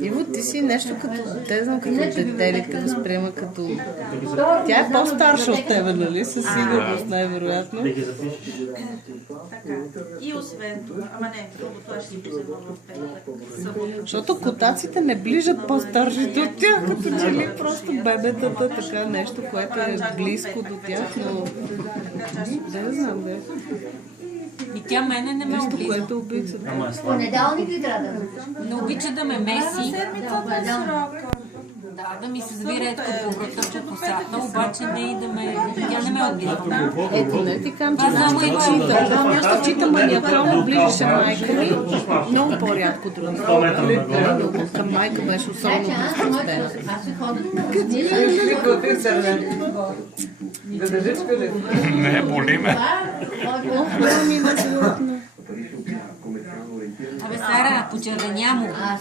Иво, ти си нещо като, те знам, като дете ли те възприема като... Тя е по-старша от тебе, нали? Със сигурност, най-вероятно. Така. И освен това, ама не, това ще ги взема в петък. Защото котаците не ближат по-старшите от тях, като че ли просто бебетата, така нещо, което е близко до тях, но... Да, знам, да. И тя мене не ме Нещо, облиза. което обича. Понеделник ли трябва да Не обича да ме меси. Седмицата е срока. Да ми се зви редко по врата, по косата, обаче не и да ме... Тя не ме облиза. Ето, не ти казвам, че нещо чита маниакално ближеше майка ми, много по-рядко други. Към майка беше особено пристрастена. Не, боли ме. Абе, Сара, почервеня му.